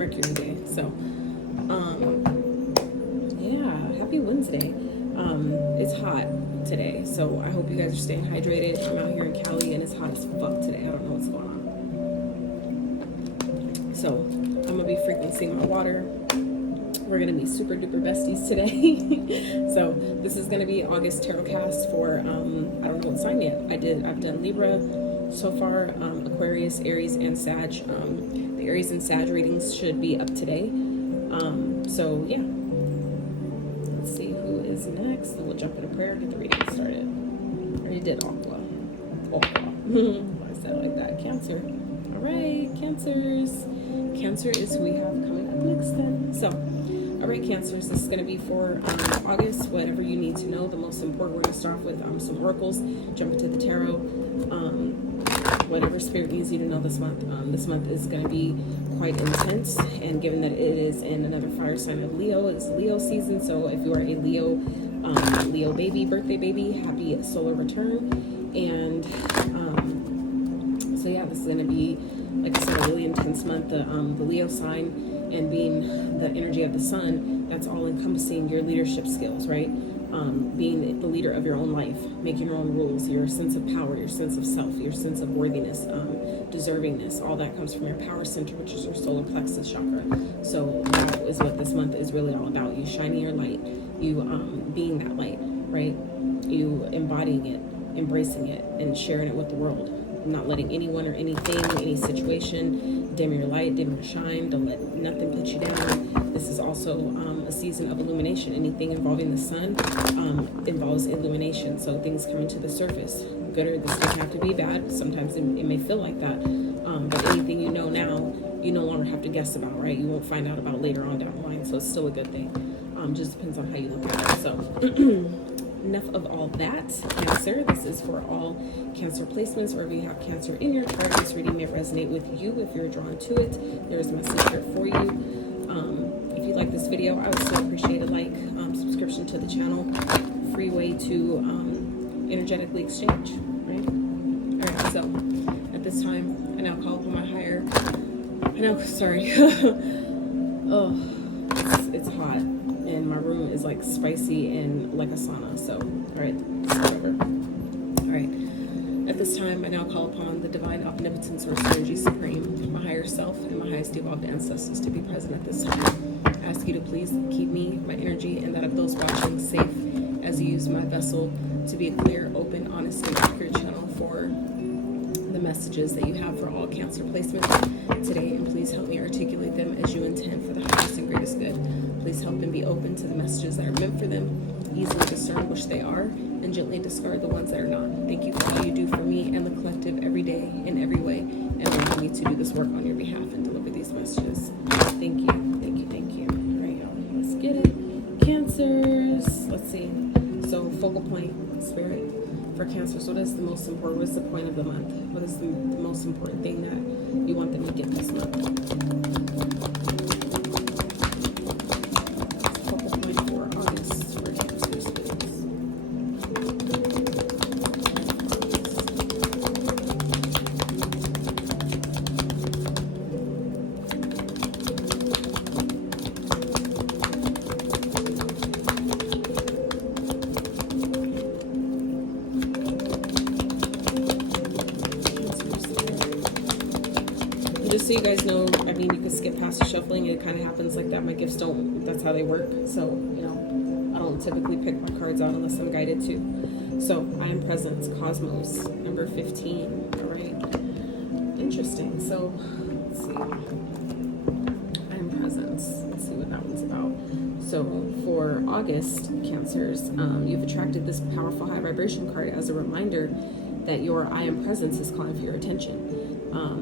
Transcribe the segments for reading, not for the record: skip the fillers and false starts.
Mercury day. So, yeah, happy Wednesday. It's hot today, so I hope you guys are staying hydrated. I'm out here in Cali and it's hot as fuck today. I don't know what's going on. So I'm gonna be frequencing my water. We're gonna be super duper besties today. So this is gonna be August Tarotcast for I don't know what sign yet. I've done Libra so far, Aquarius, Aries, and Sag. The Aries and Sag readings should be up today. So yeah. Let's see who is next. Then we'll jump into prayer, get the reading started. I already did Aqua. Why is that like that? Cancer. All right, Cancers. Cancer is who we have coming up next then. So, all right, Cancers, this is going to be for August. Whatever you need to know, the most important. We're going to start off with some oracles, jump into the tarot. Whatever spirit needs you to know this month. This month is going to be quite intense, and given that it is in another fire sign of Leo, it's Leo season. So if you are a Leo, Leo baby, birthday baby, happy solar return. And so yeah, this is going to be, like I said, a really intense month. The Leo sign, and being the energy of the sun, that's all encompassing your leadership skills, right? Being the leader of your own life, making your own rules, your sense of power, your sense of self, your sense of worthiness, deservingness, all that comes from your power center, which is your solar plexus chakra. So that is what this month is really all about. You shining your light, you being that light, right? You embodying it, embracing it, and sharing it with the world. Not letting anyone or anything, any situation dim your light, dim your shine. Don't let nothing put you down. This is also a season of illumination. Anything involving the sun involves illumination. So things coming to the surface. Good, or this doesn't have to be bad. Sometimes it may feel like that. But anything you know now, you no longer have to guess about, right? You won't find out about later on down the line. So it's still a good thing. Just depends on how you look at it. So enough of all that. Cancer, this is for all Cancer placements, or if you have Cancer in your chart, this reading may resonate with you if you're drawn to it. There's a message here for you. If you like this video, I would still appreciate a like, subscription to the channel. Free way to energetically exchange, right? All right, so at this time, I now call upon my higher, oh, it's hot. And my room is like spicy and like a sauna. So, all right, whatever. All right. At this time, I now call upon the divine omnipotent source energy supreme, my higher self, and my highest evolved ancestors to be present at this time. I ask you to please keep me, my energy, and that of those watching safe as you use my vessel to be a clear, open, honest, and accurate channel for the messages that you have for all Cancer placements today. And please help me articulate them as you intend for the highest and greatest good. Please help and be open to the messages that are meant for them, easily discern which they are, and gently discard the ones that are not. Thank you for all you do for me and the collective every day in every way, and allowing me to do this work on your behalf and deliver these messages. Thank you, thank you, thank you. All right, y'all, let's get it. Cancers, let's see. So focal point, spirit, for Cancers, what is the most important, what is the point of the month? What is the most important thing that you want them to get this month? Just so you guys know, I mean, you can skip past the shuffling. It kind of happens like that. My gifts don't, that's how they work. So, you know, I don't typically pick my cards out unless I'm guided to. So, I am presence, cosmos, number 15. All right. Interesting. So, let's see. I am presence. Let's see what that one's about. So, for August, Cancers, you've attracted this powerful high vibration card as a reminder that your I am presence is calling for your attention.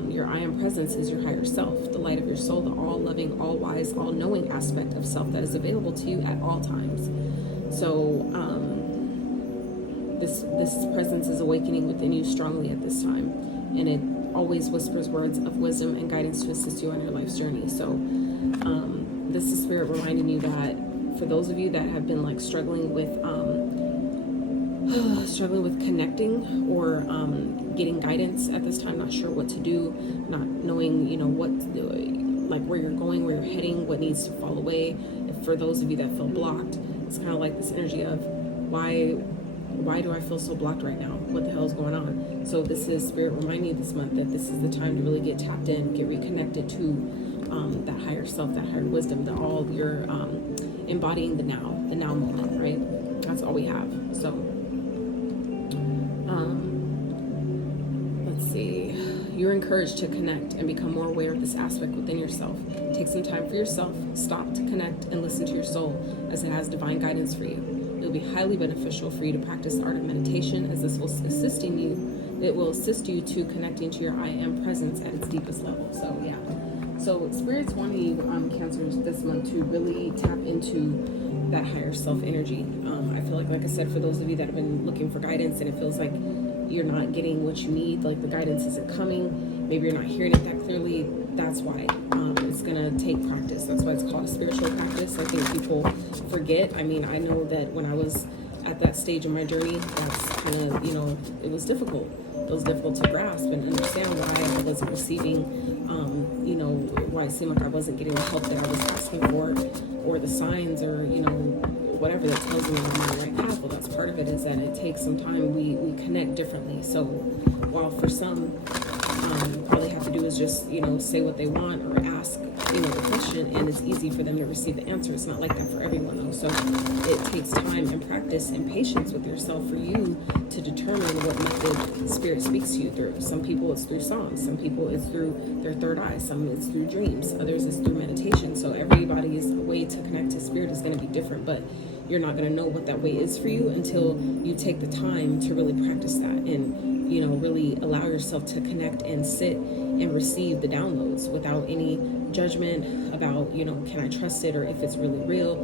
Your I am presence is your higher self, the light of your soul, the all-loving, all-wise, all-knowing aspect of self that is available to you at all times. So this presence is awakening within you strongly at this time, and it always whispers words of wisdom and guidance to assist you on your life's journey. So this is Spirit reminding you that for those of you that have been like struggling with connecting or getting guidance at this time, not sure what to do, not knowing, you know, like where you're going, where you're heading, what needs to fall away. If for those of you that feel blocked, it's kind of like this energy of why do I feel so blocked right now? What the hell is going on? So this is Spirit reminding you this month that this is the time to really get tapped in, get reconnected to that higher self, that higher wisdom, that all you're embodying the now moment, right? That's all we have. So let's see. You're encouraged to connect and become more aware of this aspect within yourself. Take some time for yourself, stop to connect and listen to your soul as it has divine guidance for you. It will be highly beneficial for you to practice the art of meditation, as this will assist you to connecting to your I am presence at its deepest level. So yeah. So Spirit's wanting you, Cancers, this month to really tap into that higher self energy. I feel like I said, for those of you that have been looking for guidance and it feels like you're not getting what you need, like the guidance isn't coming, maybe you're not hearing it that clearly, that's why. It's gonna take practice. That's why it's called a spiritual practice. I think people forget. I mean, I know that when I was at that stage of my journey, that's kind of, it was difficult. It was difficult to grasp and understand why I wasn't receiving, why it seemed like I wasn't getting the help that I was asking for, or the signs, or, whatever that tells me I'm on the right path. Well, that's part of it, is that it takes some time. We connect differently. So while for some, all they have to do is just, say what they want or ask, the question, and it's easy for them to receive the answer. It's not like that for everyone, though. So it takes time and practice and patience with yourself for you to determine what method Spirit speaks to you through. Some people it's through songs, some people it's through their third eye, some it's through dreams, others it's through meditation. So everybody's way to connect to Spirit is going to be different, but you're not going to know what that way is for you until you take the time to really practice that and really allow yourself to connect and sit and receive the downloads without any judgment about, can I trust it or if it's really real,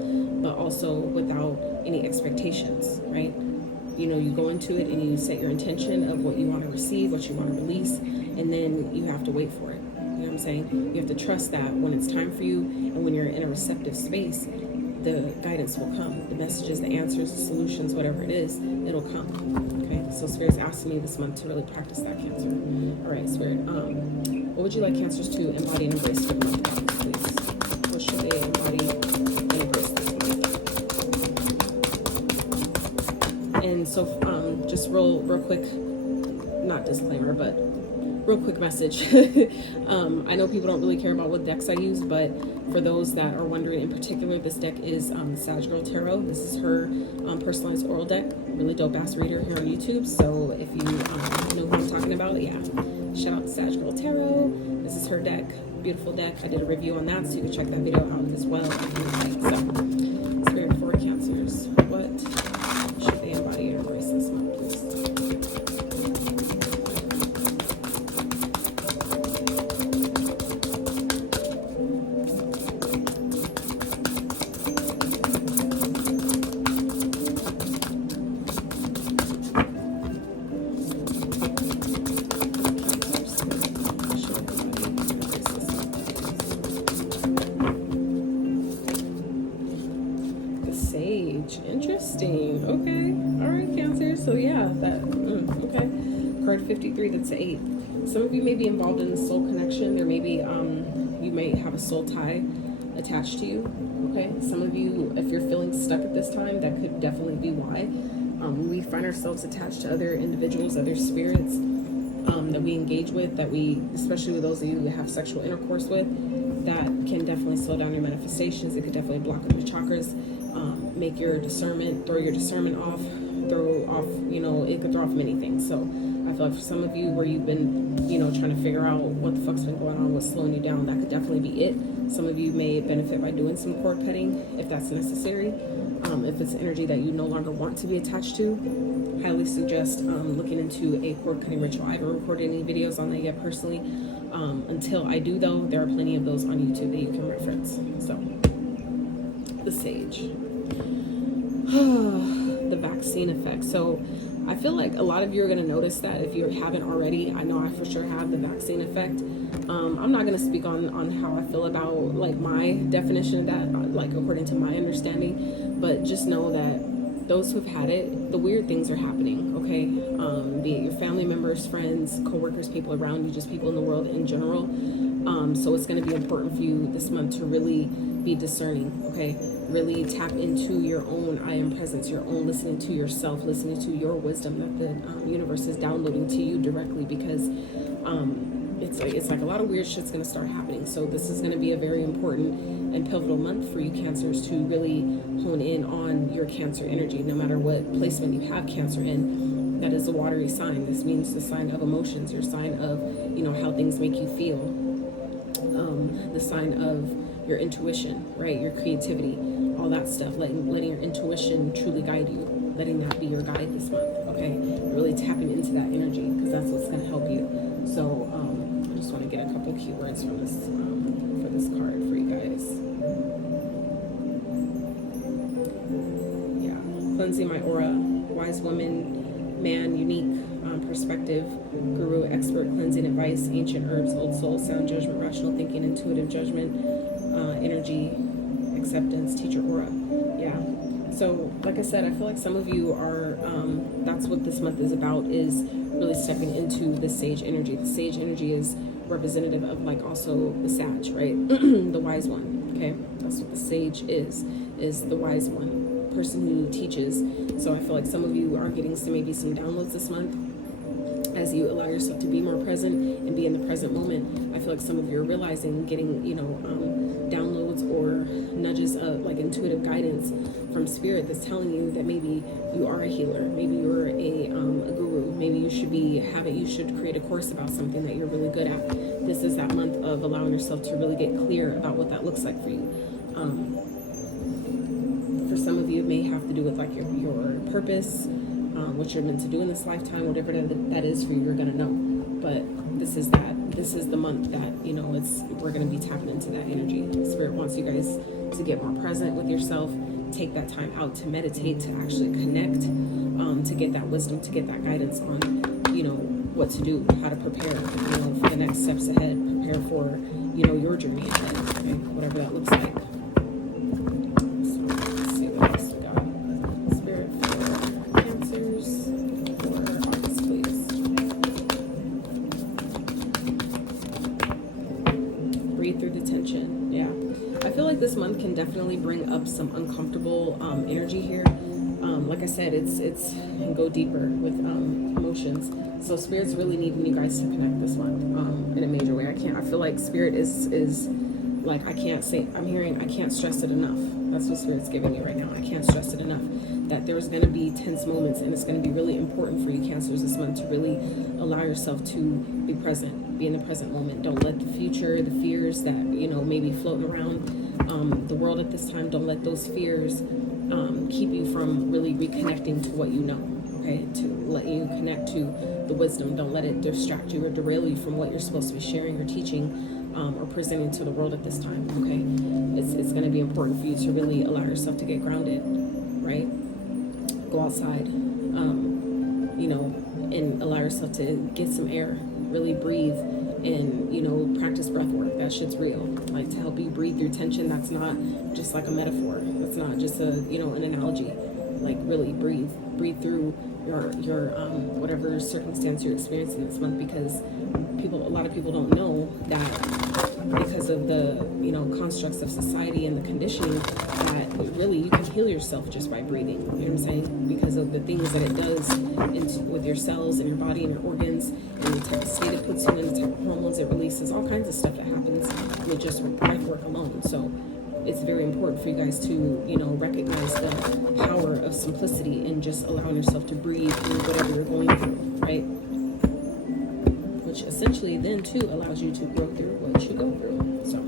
but also without any expectations, right? You go into it and you set your intention of what you want to receive, what you want to release, and then you have to wait for it. You know what I'm saying? You have to trust that when it's time for you and when you're in a receptive space, the guidance will come. The messages, the answers, the solutions, whatever it is, it'll come. Okay, so Spirit's asking me this month to really practice that, Cancer. All right, Spirit, what would you like Cancers to embody and embrace for the month, please? What should they embody and embrace this month? And so, just real quick, not disclaimer, but real quick message. I know people don't really care about what decks I use, but for those that are wondering in particular, this deck is the Sag Girl Tarot. This is her personalized oral deck. Really dope ass reader here on YouTube. So if you know who I'm talking about, yeah, shout out to Sag Girl Tarot. This is her deck. Beautiful deck. I did a review on that, so you can check that video out as well. So, Spirit for Cancers, what should they embody and embrace this month, please? Interesting. Okay. All right, Cancer. So yeah, that okay. Card 53. That's the 8. Some of you may be involved in a soul connection. There may be you may have a soul tie attached to you. Okay. Some of you, if you're feeling stuck at this time, that could definitely be why. We find ourselves attached to other individuals, other spirits that we engage with, that we, especially with those of you who have sexual intercourse with, that can definitely slow down your manifestations. It could definitely block up your chakras. Make your discernment, throw your discernment off, it could throw off many things. So I feel like for some of you where you've been, trying to figure out what the fuck's been going on, what's slowing you down, that could definitely be it. Some of you may benefit by doing some cord cutting if that's necessary. If it's energy that you no longer want to be attached to, highly suggest looking into a cord cutting ritual. I haven't recorded any videos on that yet personally. Until I do, though, there are plenty of those on YouTube that you can reference. So, the Sage. The vaccine effect. So I feel like a lot of you are going to notice that if you haven't already. I know I for sure have the vaccine effect. I'm not going to speak on how I feel about like my definition of that, like according to my understanding, but just know that those who've had it, the weird things are happening, okay? Be it your family members, friends, co-workers, people around you, just people in the world in general. So it's going to be important for you this month to really be discerning, okay? Really tap into your own I am presence, your own listening to yourself, listening to your wisdom that the universe is downloading to you directly, because it's like a lot of weird shit's going to start happening. So this is going to be a very important and pivotal month for you Cancers to really hone in on your Cancer energy, no matter what placement you have Cancer in. That is a watery sign. This means the sign of emotions, your sign of, how things make you feel. The sign of your intuition, right? Your creativity, all that stuff. Letting your intuition truly guide you. Letting that be your guide this month, okay? Really tapping into that energy, because that's what's going to help you. So I just want to get a couple keywords from this for this card for you guys. Yeah, cleansing my aura, wise woman, man, unique perspective, guru, expert, cleansing advice, ancient herbs, old soul, sound judgment, rational thinking, intuitive judgment, energy, acceptance, teacher aura. Yeah. So, like I said, I feel like some of you are, that's what this month is about, is really stepping into the sage energy. The sage energy is representative of like also the sage, right? The wise one, okay? That's what the sage is the wise one, person who teaches. So I feel like some of you are getting maybe some downloads this month as you allow yourself to be more present and be in the present moment. I feel like some of you are realizing, getting, downloads or nudges of like intuitive guidance from spirit that's telling you that maybe you are a healer, maybe you're a guru, maybe you should create a course about something that you're really good at. This is that month of allowing yourself to really get clear about what that looks like for you. For some of you, it may have to do with like your purpose, what you're meant to do in this lifetime, whatever that is for you, you're gonna know. But this is the month that, we're gonna be tapping into that energy. Spirit wants you guys to get more present with yourself, take that time out to meditate, to actually connect, to get that wisdom, to get that guidance on, what to do, how to prepare, for the next steps ahead, prepare for, your journey ahead, okay? Whatever that looks like. This month can definitely bring up some uncomfortable energy here. Like I said, it's can go deeper with emotions. So spirit's really needing you guys to connect this month in a major way. I feel like spirit is like, I can't stress it enough. That's what spirit's giving me right now. I can't stress it enough that there's going to be tense moments, and it's going to be really important for you Cancers this month to really allow yourself to be present, be in the present moment. Don't let the future, the fears that maybe floating around the world at this time, don't let those fears keep you from really reconnecting to what you know, okay? To let you connect to the wisdom. Don't let it distract you or derail you from what you're supposed to be sharing or teaching or presenting to the world at this time, okay? It's going to be important for you to really allow yourself to get grounded, right? Go outside, and allow yourself to get some air, really breathe, and practice breath work. That shit's real. Like, to help you breathe through tension, that's not just like a metaphor, that's not just a an analogy. Like, really breathe through your whatever circumstance you're experiencing this month, because a lot of people don't know that because of the constructs of society and the conditioning, that really you can heal yourself just by breathing. You know what I'm saying? Because of the things that it does with your cells and your body and your organs, and the type of state it puts you in, the type of hormones it releases, all kinds of stuff that happens with just breath work alone. So it's very important for you guys to recognize the power of simplicity and just allowing yourself to breathe through whatever you're going through, right? Which essentially then too allows you to grow through what you go through. So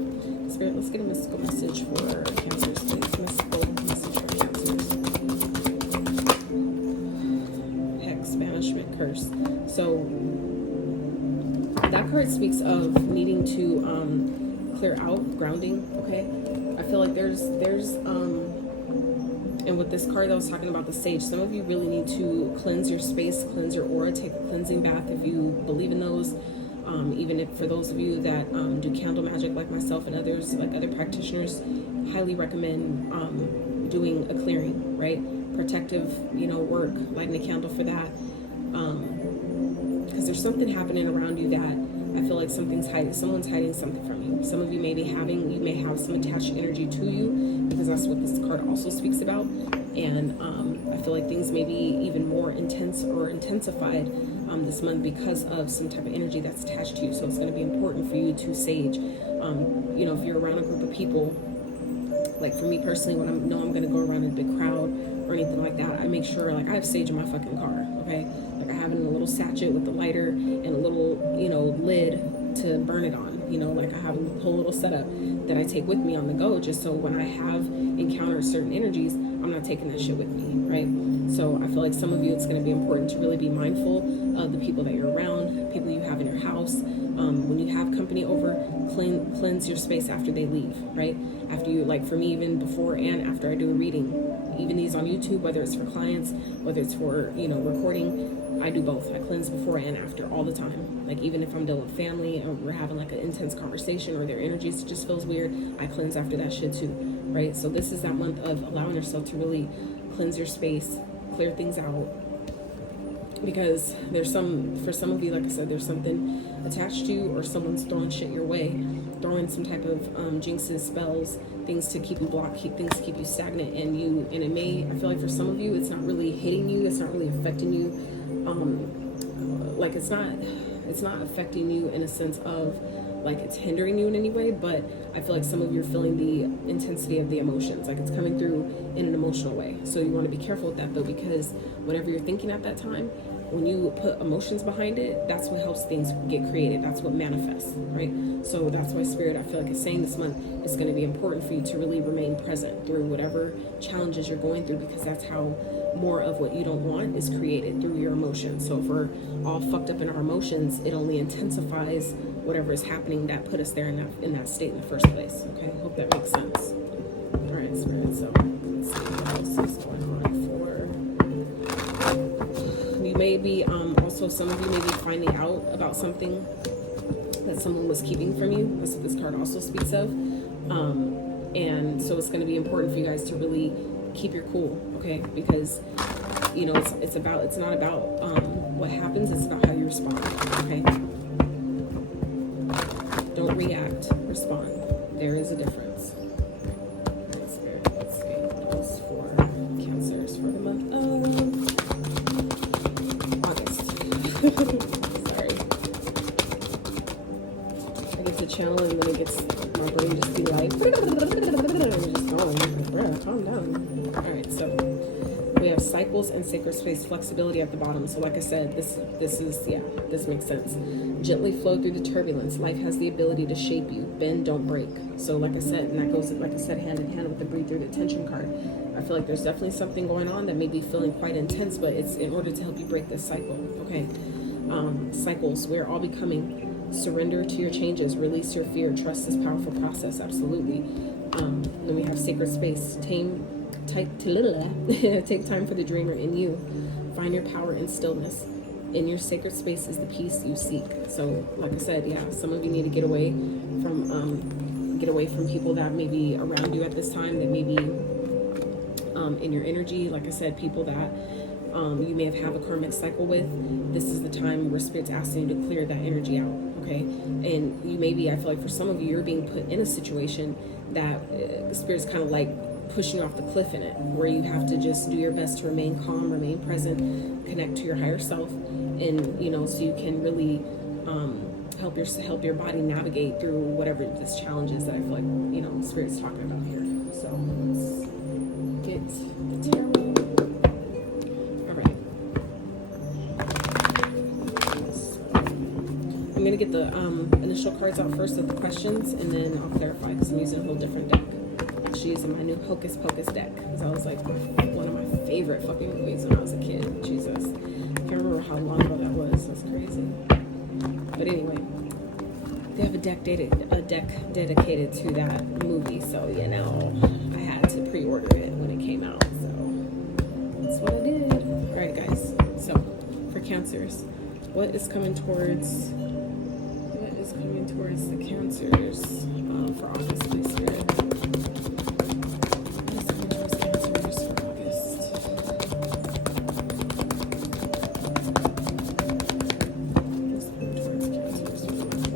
spirit, let's get a mystical message for Cancers, please. Mystical message for Cancers. Hex, banishment, curse. So that card speaks of needing to clear out, grounding, okay? I feel like there's and with this card that was talking about the sage, some of you really need to cleanse your space, cleanse your aura, take a cleansing bath if you believe in those. Even if for those of you that do candle magic like myself and others, like other practitioners, highly recommend doing a clearing, right? Protective, work, lighting a candle for that. Because there's something happening around you that I feel like someone's hiding something from you. Some of you may have some attached energy to you, because that's what this card also speaks about. And I feel like things may be even more intense or intensified this month because of some type of energy that's attached to you. So it's going to be important for you to sage. You know, if you're around a group of people, like for me personally, when I know I'm going to go around in a big crowd or anything like that, I make sure, like, I have sage in my fucking car, okay? Like, I have it in a little sachet with a lighter and a little, you know, lid to burn it on. You know, like, I have a whole little setup that I take with me on the go, just so when I have encountered certain energies, I'm not taking that shit with me, right? So I feel like some of you, it's going to be important to really be mindful of the people that you're around, people you have in your house. When you have company over, cleanse your space after they leave, right? After you, like for me, even before and after I do a reading, even these on YouTube, whether it's for clients, whether it's for, you know, recording, I do both. I cleanse before and after all the time. Like, even if I'm dealing with family or we're having like an intense conversation or their energies just feels weird, I cleanse after that shit too, right? So this is that month of allowing yourself to really cleanse your space, clear things out, because there's for some of you, like I said, there's something attached to you, or someone's throwing shit your way, throwing some type of jinxes, spells, things to keep you blocked, things to keep you stagnant, and it may, I feel like for some of you, it's not really hitting you, it's not really affecting you, like it's not affecting you in a sense of like it's hindering you in any way, but I feel like some of you are feeling the intensity of the emotions, like it's coming through in an emotional way. So you want to be careful with that though, because whatever you're thinking at that time, when you put emotions behind it, that's what helps things get created. That's what manifests, right? So that's why Spirit, I feel like, is saying this month it's going to be important for you to really remain present through whatever challenges you're going through, because that's how more of what you don't want is created, through your emotions. So if we're all fucked up in our emotions, it only intensifies whatever is happening that put us there in that state in the first place. Okay, hope that makes sense. All right, Spirit. So let's see what else is going on for. You may be also, some of you may be finding out about something that someone was keeping from you. That's what this card also speaks of. And so it's going to be important for you guys to really keep your cool, okay? Because, you know, it's not about what happens, it's about how you respond, okay? Don't react, respond. There is a difference. Let's see. Those for Cancers for the month of August. Sorry. I get to channel and then it gets, my brain just be like, just going, bruh, calm down. All right, so we have cycles and sacred space flexibility at the bottom. So like I said, this makes sense. Gently flow through the turbulence. Life has the ability to shape you. Bend, don't break. So like I said, and that goes, like I said, hand in hand with the breathe through the tension card. I feel like there's definitely something going on that may be feeling quite intense, but it's in order to help you break this cycle, okay? Cycles, we're all becoming. Surrender to your changes. Release your fear. Trust this powerful process. Absolutely. Then we have sacred space. Take time for the dreamer in you. Find your power in stillness. In your sacred space is the peace you seek. So, like I said, yeah, some of you need to get away from people that may be around you at this time, that may be in your energy. Like I said, people that you may have a karmic cycle with. This is the time where Spirit's asking you to clear that energy out, okay? And you may be, I feel like for some of you, you're being put in a situation that Spirit's kind of like pushing off the cliff in it, where you have to just do your best to remain calm, remain present, connect to your higher self, and, you know, so you can really help your body navigate through whatever this challenge is that I feel like, you know, Spirit's talking about here. So let's get the tarot. I'm going to get the initial cards out first of the questions, and then I'll clarify, because I'm using a whole different deck. She's using my new Hocus Pocus deck, because I was like one of my favorite fucking movies when I was a kid. Jesus. I can't remember how long ago that was. That's crazy. But anyway, they have a deck dedicated to that movie, so, you know, I had to pre-order it when it came out. So that's what I did. All right, guys. So for Cancers, what is coming towards the Cancers for August, please, Spirit? What is coming towards Cancers for August? What is coming towards Cancers for August?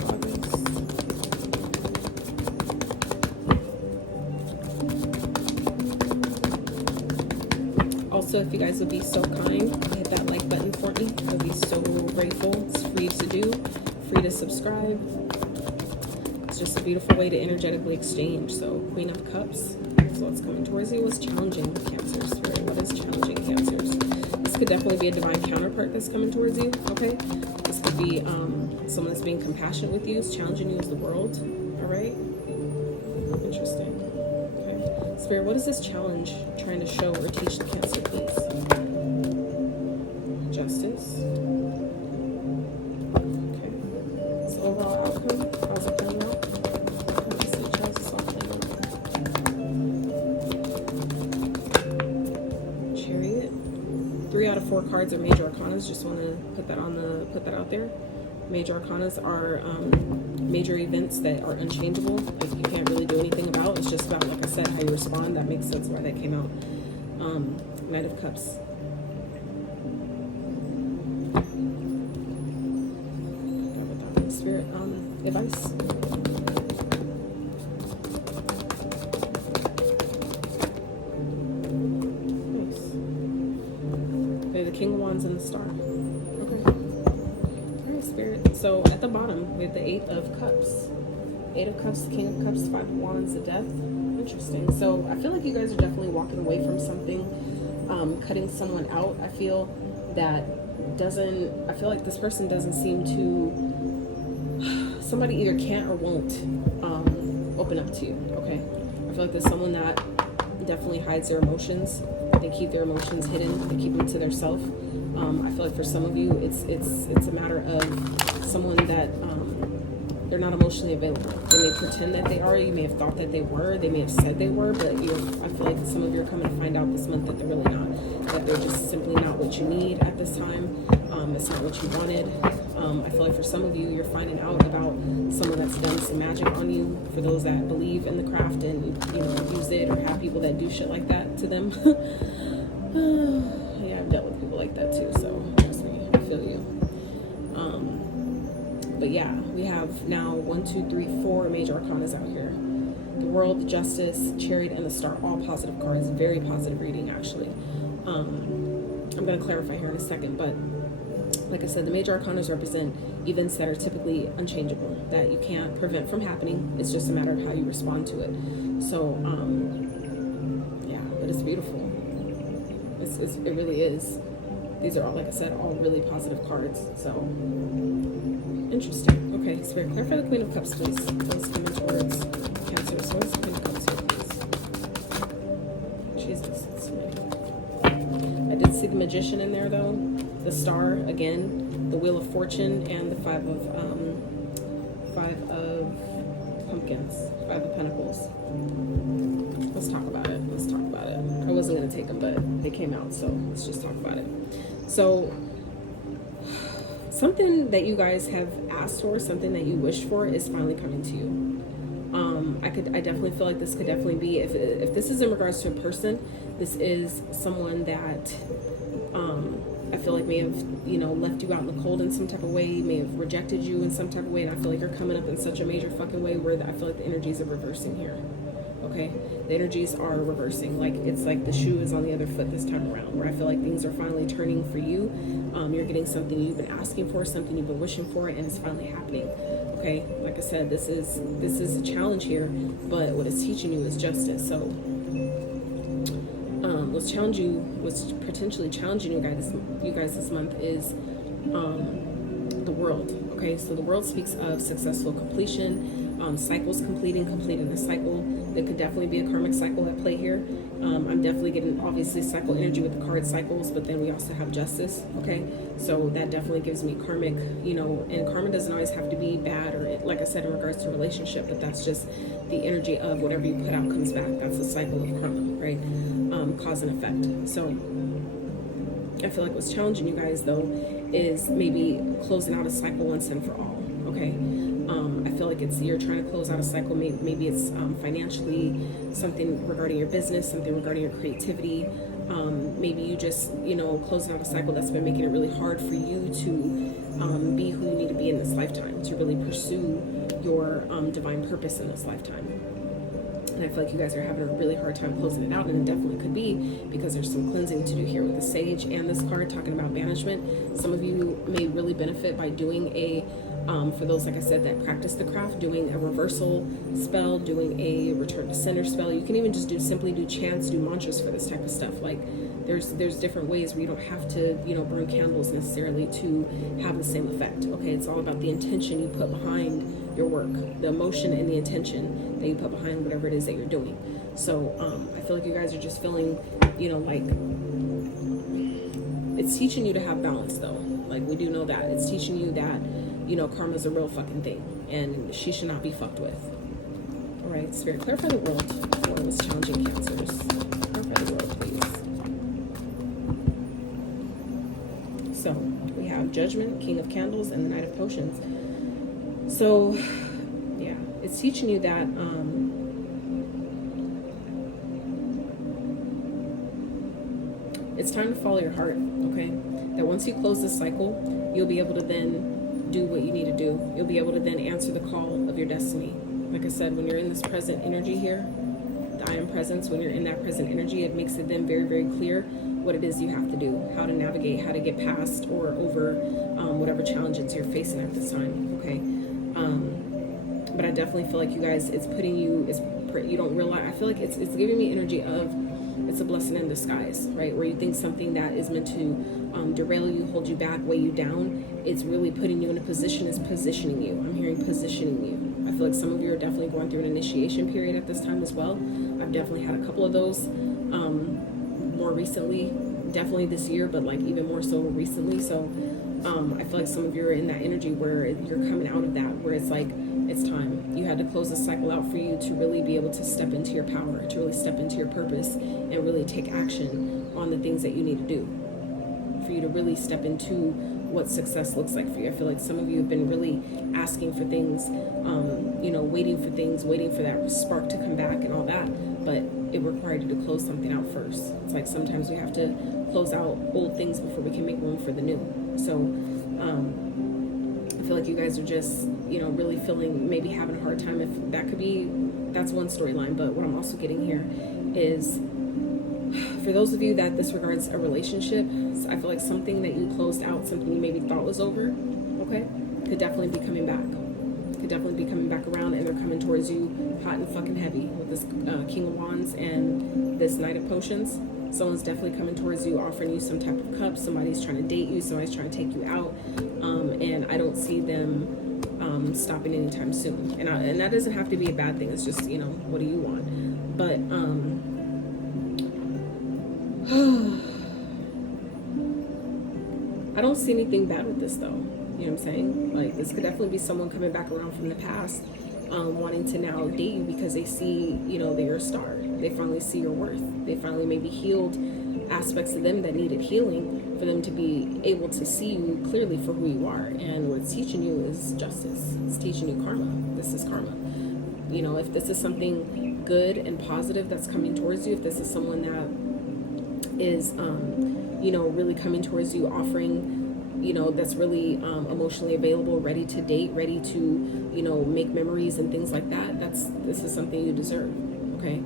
Also, if you guys would be so kind, hit that like button for me. I'd be so grateful. It's free to do, free to subscribe. It's just a beautiful way to energetically exchange. So, Queen of Cups. So what's coming towards you? What's challenging, Cancers? Right? What is challenging, Cancers? This could definitely be a divine counterpart that's coming towards you, okay? This could be someone that's being compassionate with you, is challenging you as the world, all right? Interesting. Okay. Spirit, what is this challenge trying to show or teach the Cancer, please? Justice. Okay. So overall outcome, how's it playing out? Let me see, Jazi, it's all playing out. Chariot. 3 out of 4 cards are major arcanas. Just want to put that out there. Major arcanas are major events that are unchangeable. Like you can't really do anything about. It's just about, like I said, how you respond. That makes sense why that came out. Knight of Cups. Spirit advice. Nice. Okay, the King of Wands and the Star. Spirit. So at the bottom we have the 8 of Cups. 8 of Cups, the King of Cups, 5 of Wands, the Death. Interesting. So I feel like you guys are definitely walking away from something, cutting someone out. I feel like this person doesn't seem to, somebody either can't or won't open up to you, okay? I feel like there's someone that definitely hides their emotions. They keep their emotions hidden. They keep them to themselves. I feel like for some of you, it's a matter of someone that they're not emotionally available. They may pretend that they are. You may have thought that they were. They may have said they were, but I feel like some of you are coming to find out this month that they're really not. That they're just simply not what you need at this time. It's not what you wanted. I feel like for some of you, you're finding out about someone that's done some magic on you. For those that believe in the craft and use it, or have people that do shit like that to them. Yeah, I've dealt with people like that too, so trust me, I feel you. But yeah, we have now 1, 2, 3, 4 major arcanas out here. The World, Justice, Chariot, and the Star, all positive cards. Very positive reading, actually. I'm going to clarify here in a second, but like I said, the major arcanas represent events that are typically unchangeable, that you can't prevent from happening. It's just a matter of how you respond to it. So, yeah, but it's beautiful. It really is. These are all, like I said, all really positive cards. So, interesting. Okay, Spirit, clarify the Queen of Cups, please. What's coming towards Cancer? So what's the Queen of Cups here, please? Jesus, it's funny. I did see the Magician in there, though. The Star, again. The Wheel of Fortune, and the 5 of Pumpkins. 5 of Pentacles. Let's talk about it. I wasn't going to take them, but they came out, so let's just talk about it. So, something that you guys have asked for, something that you wished for, is finally coming to you. I definitely feel like this could definitely be, if this is in regards to a person, this is someone that I feel like may have, left you out in the cold in some type of way, may have rejected you in some type of way, and I feel like you're coming up in such a major fucking way where I feel like the energies are reversing here. Okay, the energies are reversing. Like it's like the shoe is on the other foot this time around, where I feel like things are finally turning for you. You're getting something you've been asking for, something you've been wishing for, and it's finally happening. Okay, like I said, this is a challenge here, but what it's teaching you is justice. So, what's potentially challenging you guys this month is the World. Okay, so the World speaks of successful completion. Cycles completing a cycle. There could definitely be a karmic cycle at play here. I'm definitely getting obviously cycle energy with the card cycles, but then we also have justice. Okay, so that definitely gives me karmic, and karma doesn't always have to be bad or, like I said, in regards to relationship, but that's just the energy of whatever you put out comes back. That's a cycle of karma, right? Cause and effect. So I feel like what's challenging you guys though is maybe closing out a cycle once and for all. Okay. I feel like you're trying to close out a cycle. Maybe it's financially, something regarding your business, something regarding your creativity. Maybe you just, closing out a cycle that's been making it really hard for you to be who you need to be in this lifetime, to really pursue your divine purpose in this lifetime. And I feel like you guys are having a really hard time closing it out, and it definitely could be because there's some cleansing to do here with the Sage and this card talking about banishment. Some of you may really benefit by doing a, for those, like I said, that practice the craft, doing a reversal spell, doing a return to sender spell. You can even just simply do chants, do mantras for this type of stuff. Like there's different ways where you don't have to, you know, burn candles necessarily to have the same effect. Okay, it's all about the intention you put behind your work, the emotion and the intention that you put behind whatever it is that you're doing. So I feel like you guys are just feeling, you know, like it's teaching you to have balance though. Like we do know that. It's teaching you that, you know, karma's a real fucking thing and she should not be fucked with. All right, Spirit, clarify the world for those challenging Cancers. Clarify the world, please. So we have Judgment, King of Candles, and the Knight of Potions. So, yeah, it's teaching you that it's time to follow your heart, okay? That once you close this cycle, you'll be able to then do what you need to do. You'll be able to then answer the call of your destiny. Like I said, when you're in this present energy here, the I am presence, when you're in that present energy, it makes it then very, very clear what it is you have to do, how to navigate, how to get past or over whatever challenges you're facing at this time, okay? But I definitely feel like you guys, it's putting you, you don't realize, I feel like it's giving me energy of, it's a blessing in disguise, right? Where you think something that is meant to derail you, hold you back, weigh you down, it's really putting you in a position, is positioning you. I'm hearing positioning you. I feel like some of you are definitely going through an initiation period at this time as well. I've definitely had a couple of those more recently, definitely this year, but like even more so recently. So I feel like some of you are in that energy where you're coming out of that, where it's like, it's time. You had to close the cycle out for you to really be able to step into your power, to really step into your purpose and really take action on the things that you need to do, for you to really step into what success looks like for you. I feel like some of you have been really asking for things, you know, waiting for things, waiting for that spark to come back and all that, but it required you to close something out first. It's like sometimes we have to close out old things before we can make room for the new. So I feel like you guys are just, you know, really feeling, maybe having a hard time. If that could be, that's one storyline, but what I'm also getting here is, for those of you that this regards a relationship, I feel like something that you closed out, something you maybe thought was over, okay, could definitely be coming back. Could definitely be coming back around, and they're coming towards you hot and fucking heavy with this King of Wands and this Knight of Potions. Someone's definitely coming towards you, offering you some type of cup. Somebody's trying to date you. Somebody's trying to take you out. And I don't see them stopping anytime soon. And that doesn't have to be a bad thing. It's just, you know, what do you want? But I don't see anything bad with this, though. You know what I'm saying? Like, this could definitely be someone coming back around from the past, wanting to now date you because they see, you know, that you're a star. They finally see your worth. They finally maybe healed aspects of them that needed healing for them to be able to see you clearly for who you are. And what it's teaching you is justice. It's teaching you karma. This is karma. You know, if this is something good and positive that's coming towards you, if this is someone that is, you know, really coming towards you, offering, you know, that's really emotionally available, ready to date, ready to, you know, make memories and things like that, this is something you deserve, okay?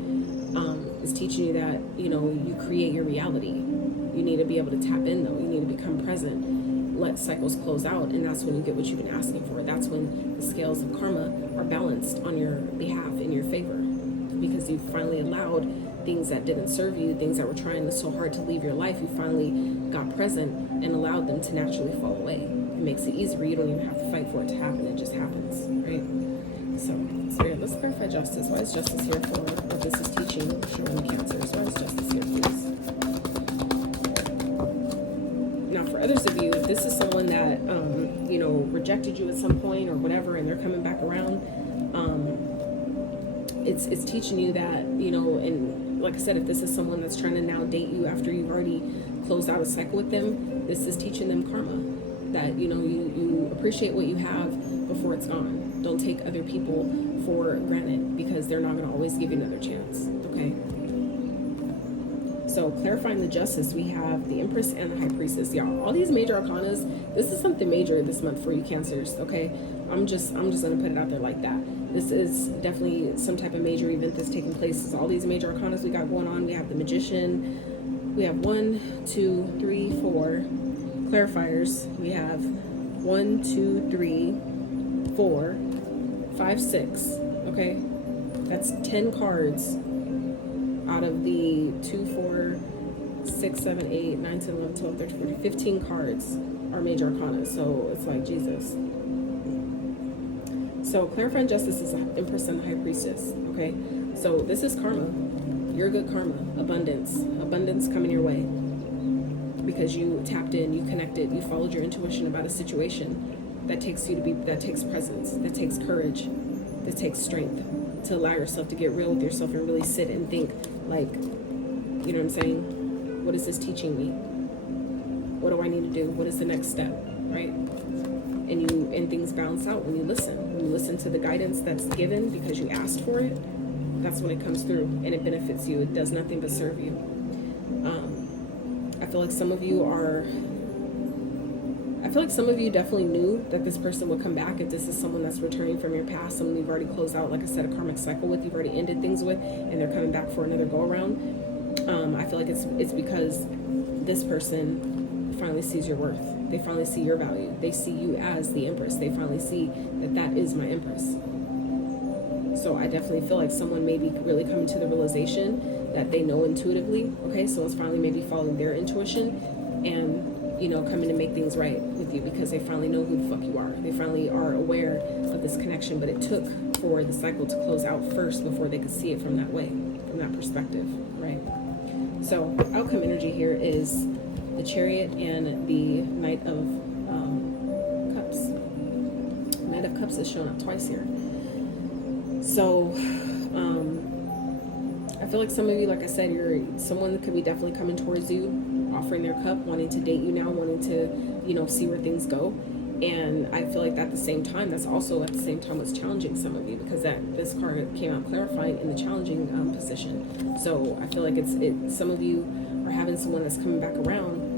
It's teaching you that, you know, you create your reality. You need to be able to tap in, though. You need to become present, let cycles close out, and that's when you get what you've been asking for. That's when the scales of karma are balanced on your behalf, in your favor, because you finally allowed things that didn't serve you, things that were trying so hard to leave your life, you finally got present and allowed them to naturally fall away. It makes it easier. You don't even have to fight for it to happen. It just happens, right? So, Spirit, let's clarify justice. Why is justice here for what this is teaching? Showing the Cancers. Why is justice here, please? Now, for others of you, if this is someone that, you know, rejected you at some point or whatever, and they're coming back around, it's teaching you that, you know, and like I said, if this is someone that's trying to now date you after you've already closed out a cycle with them, this is teaching them karma. That, you know, you appreciate what you have before it's gone. Don't take other people for granted because they're not going to always give you another chance, okay? So clarifying the justice, we have the Empress and the High Priestess. Y'all, all these major arcanas, this is something major this month for you Cancers, okay? I'm just going to put it out there like that. This is definitely some type of major event that's taking place. It's all these major arcanas we got going on. We have the Magician. We have 1, 2, 3, 4 clarifiers. We have 1, 2, 3, 4, 5, 6. Okay, that's 10 cards out of the 2, 4, 6, 7, 8, 9, 10, 11, 12, 13, 14, 15 cards are major arcana. So it's like Jesus. So clarifying justice is the Empress and the High Priestess. Okay, so this is karma. You're good karma. Abundance coming your way because you tapped in, you connected, you followed your intuition about a situation that takes you to be, that takes presence, that takes courage, that takes strength to allow yourself to get real with yourself and really sit and think, like, you know what I'm saying? What is this teaching me? What do I need to do? What is the next step, right? And things balance out when you listen. When you listen to the guidance that's given because you asked for it, that's when it comes through and it benefits you. It does nothing but serve you. I feel like some of you definitely knew that this person would come back. If this is someone that's returning from your past, someone you've already closed out, like I said, a karmic cycle with, you've already ended things with, and they're coming back for another go around. I feel like it's because this person finally sees your worth. They finally see your value. They see you as the Empress. They finally see that is my Empress. So I definitely feel like someone may be really coming to the realization that they know intuitively. Okay, so it's finally maybe following their intuition and, you know, coming to make things right with you because they finally know who the fuck you are. They finally are aware of this connection, but it took for the cycle to close out first before they could see it from that way, from that perspective, right? So outcome energy here is the Chariot and the Knight of Cups. Knight of Cups is showing up twice here. So I feel like some of you, like I said, someone could be definitely coming towards you, offering their cup, wanting to date you now, wanting to, you know, see where things go. And I feel like at the same time, that's also at the same time what's challenging some of you, because this card came out clarifying in the challenging position. So I feel like some of you are having someone that's coming back around,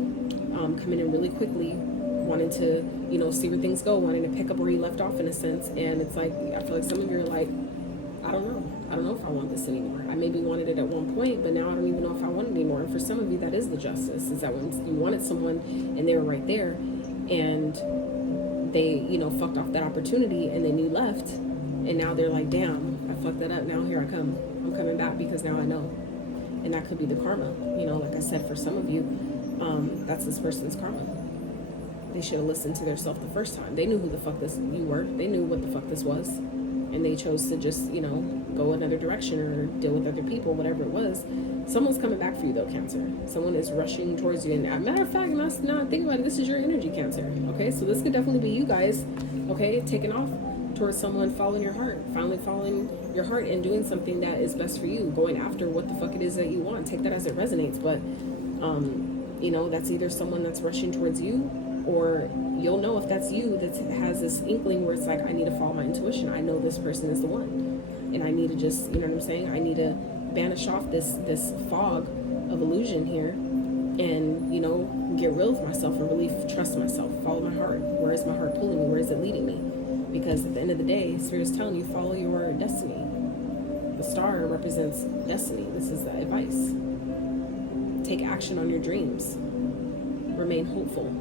coming in really quickly, wanting to, you know, see where things go, wanting to pick up where you left off in a sense. And it's like, I feel like some of you are like, I don't know if I want this anymore. I maybe wanted it at one point, but now I don't even know if I want it anymore. And for some of you, that is the justice, is that when you wanted someone and they were right there and they, you know, fucked off that opportunity and then you left, and now they're like, damn, I fucked that up. Now here I come. I'm coming back because now I know. And that could be the karma. You know, like I said, for some of you, that's this person's karma. They should have listened to their self the first time. They knew who the fuck you were. They knew what the fuck this was. And they chose to just, you know, go another direction or deal with other people, whatever it was. Someone's coming back for you though, Cancer. Someone is rushing towards you. And as a matter of fact, not think about it, this is your energy, Cancer. Okay, so this could definitely be you guys, okay, taking off towards someone, following your heart, finally following your heart and doing something that is best for you, going after what the fuck it is that you want. Take that as it resonates. But, you know, that's either someone that's rushing towards you, or you'll know if that's you that has this inkling where it's like, I need to follow my intuition. I know this person is the one. And I need to just, you know what I'm saying? I need to banish off this fog of illusion here and, you know, get real with myself and really trust myself. Follow my heart. Where is my heart pulling me? Where is it leading me? Because at the end of the day, Spirit is telling you, follow your destiny. The star represents destiny. This is the advice. Take action on your dreams. Remain hopeful.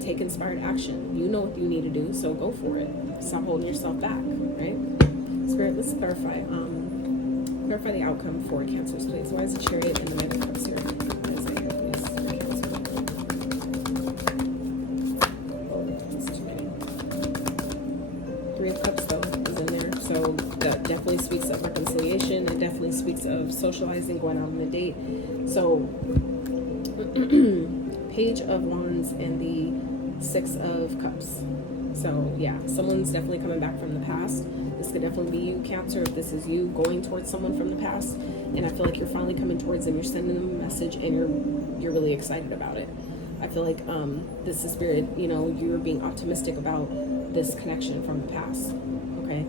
Take inspired action. You know what you need to do, so go for it. Stop holding yourself back, right? Spirit, let's clarify the outcome for Cancers, please. Why is the Chariot and the Knight of Cups here? Three of Cups, though, is in there. So that definitely speaks of reconciliation. It definitely speaks of socializing, going out on a date. So Page of Wands and the Six of Cups. So yeah, someone's definitely coming back from the past. This could definitely be you, Cancer, if this is you going towards someone from the past. And I feel like you're finally coming towards them. You're sending them a message and you're really excited about it. I feel like this is Spirit, you know, you're being optimistic about this connection from the past. Okay?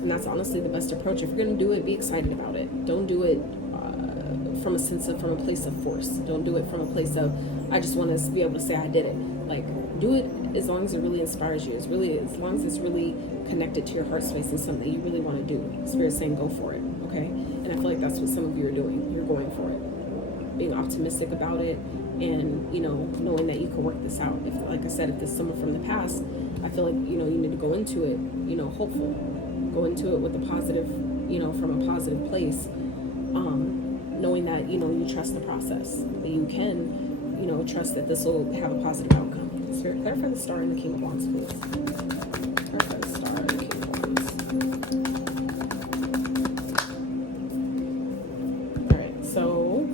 And that's honestly the best approach. If you're going to do it, be excited about it. Don't do it from a place of force. Don't do it from a place of, I just want to be able to say I did it. Like, do it as long as it really inspires you. As long as it's really connected to your heart space and something that you really want to do. Spirit's saying go for it, okay? And I feel like that's what some of you are doing. You're going for it, being optimistic about it, and knowing that you can work this out. If, like I said, if this is someone from the past, I feel like you need to go into it, hopeful. Go into it with a positive, from a positive place, knowing that you trust the process, that you can, trust that this will have a positive outcome. Spirit, clarify the star and the King of Wands, please. Clarify the star and the King of Wands. All right, so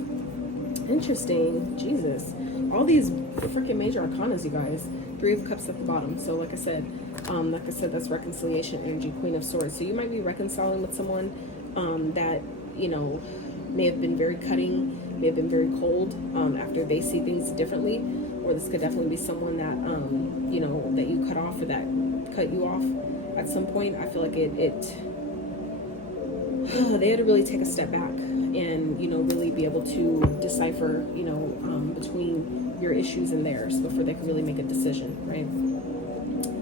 interesting. Jesus, all these freaking major arcanas, you guys. 3 of Cups at the bottom. So like I said, that's reconciliation energy, Queen of Swords. So you might be reconciling with someone that may have been very cutting, may have been very cold after they see things differently. Or this could definitely be someone that that you cut off, or that cut you off at some point. I feel like they had to really take a step back and really be able to decipher between your issues and theirs before they could really make a decision, right?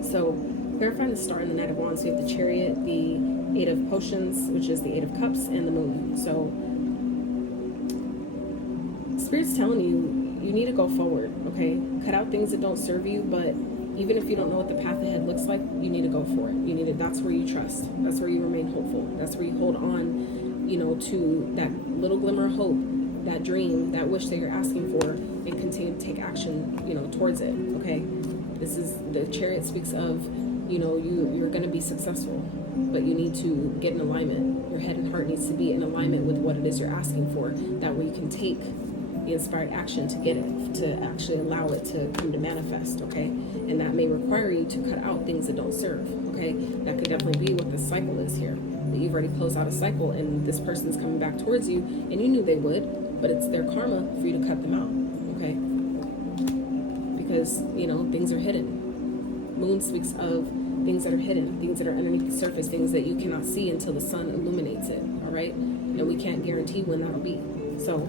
So clarifying the star and the Knight of Wands, we have the Chariot, the 8 of Potions, which is the 8 of Cups, and the Moon. So Spirit's telling you need to go forward, okay? Cut out things that don't serve you, but even if you don't know what the path ahead looks like, you need to go for it. That's where you trust. That's where you remain hopeful. That's where you hold on, to that little glimmer of hope, that dream, that wish that you're asking for, and continue to take action, towards it, okay? This is, the Chariot speaks of, you're going to be successful, but you need to get in alignment. Your head and heart needs to be in alignment with what it is you're asking for. That way you can take the inspired action to get it, to actually allow it to come to manifest, okay? And that may require you to cut out things that don't serve, okay? That could definitely be what the cycle is here, that you've already closed out a cycle and this person's coming back towards you, and you knew they would, but it's their karma for you to cut them out, okay? Because, things are hidden. Moon speaks of things that are hidden, things that are underneath the surface, things that you cannot see until the sun illuminates it, all right? And we can't guarantee when that'll be. So,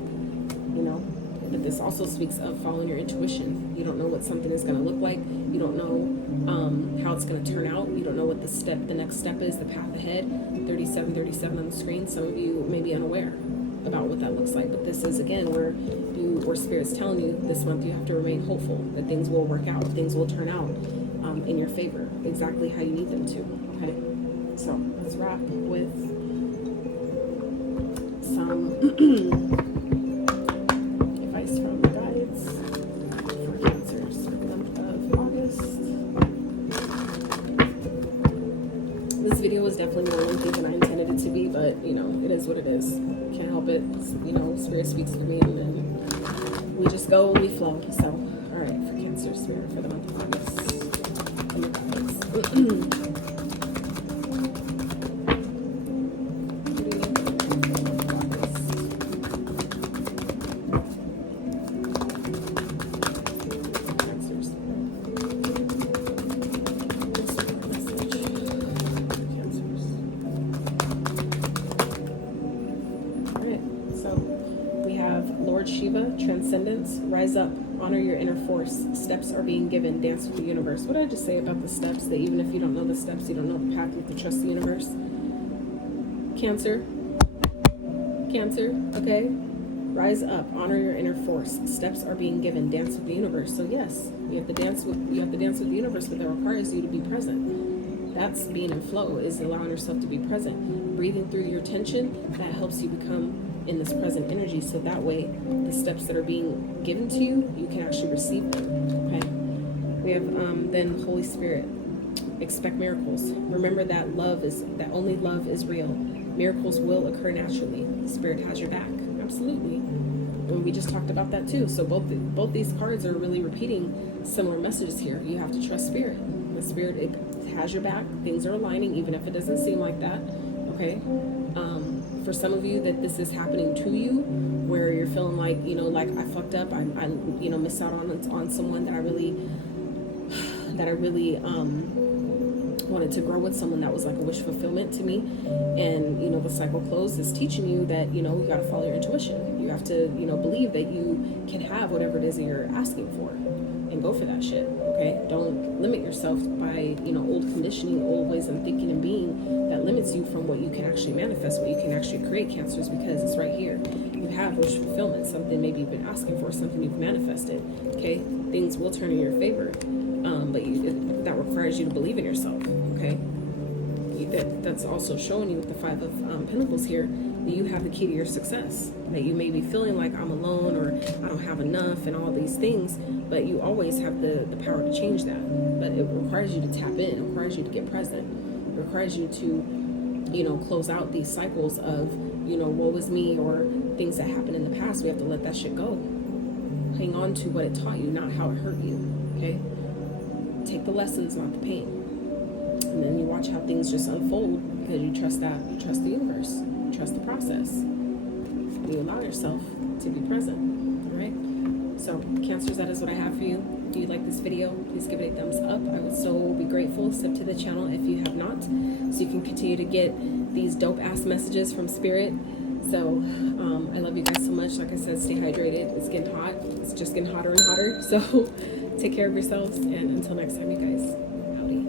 but this also speaks of following your intuition. You don't know what something is going to look like. You don't know how it's going to turn out. You don't know what the next step is, the path ahead. 3737 on the screen. Some of you may be unaware about what that looks like, but this is, again, where Spirit's telling you this month you have to remain hopeful that things will work out, things will turn out in your favor, exactly how you need them to, okay? So let's wrap with some advice from the guides for Cancers for the month of August. This video was definitely more lengthy than I intended it to be, but it is what it is. Can't help it. Spirit speaks for me, and then we just go and we flow. So, all right, for Cancer Spirit for the month of August. Transcendence, rise up, honor your inner force, steps are being given, dance with the universe. What did I just say about the steps? That even if you don't know the steps, you don't know the path, you have to trust the universe. Cancer, okay? Rise up, honor your inner force, steps are being given, dance with the universe. So yes, you have to dance with the universe, but that requires you to be present. That's being in flow, is allowing yourself to be present. Breathing through your tension, that helps you become in this present energy, so that way the steps that are being given to you, you can actually receive them, okay? We have then Holy Spirit, expect miracles. Remember that only love is real. Miracles will occur naturally. Spirit has your back, absolutely. And we just talked about that too. So both these cards are really repeating similar messages here. You have to trust Spirit. The Spirit, it has your back. Things are aligning, even if it doesn't seem like that, okay? For some of you that this is happening to you, where you're feeling like, like I fucked up, I missed out on someone that I really wanted to grow with, someone that was like a wish fulfillment to me, and the cycle closed is teaching you that you got to follow your intuition. You have to believe that you can have whatever it is that you're asking for, and go for that shit. Okay, don't limit yourself by, you know, old conditioning, old ways of thinking and being that limits you from what you can actually manifest, what you can actually create, Cancers, because it's right here. You have wish fulfillment, something maybe you've been asking for, something you've manifested. Okay, things will turn in your favor, but that requires you to believe in yourself. Okay, that's also showing you with the Five of Pentacles here, that you have the key to your success. That you may be feeling like I'm alone, or I don't have enough, and all these things, but you always have the power to change that. But it requires you to tap in, it requires you to get present, it requires you to, you know, close out these cycles of, you know, woe is me, or things that happened in the past. We have to let that shit go. Hang on to what it taught you, not how it hurt you. Okay, take the lessons, not the pain. And then you watch how things just unfold, because you trust that, you trust the universe, you trust the process. You allow yourself to be present. All right. So, Cancers, that is what I have for you. If you like this video, please give it a thumbs up. I would so be grateful. Sub to the channel if you have not, so you can continue to get these dope ass messages from Spirit. So, I love you guys so much. Like I said, stay hydrated. It's getting hot. It's just getting hotter and hotter. So, take care of yourselves, and until next time, you guys. Howdy.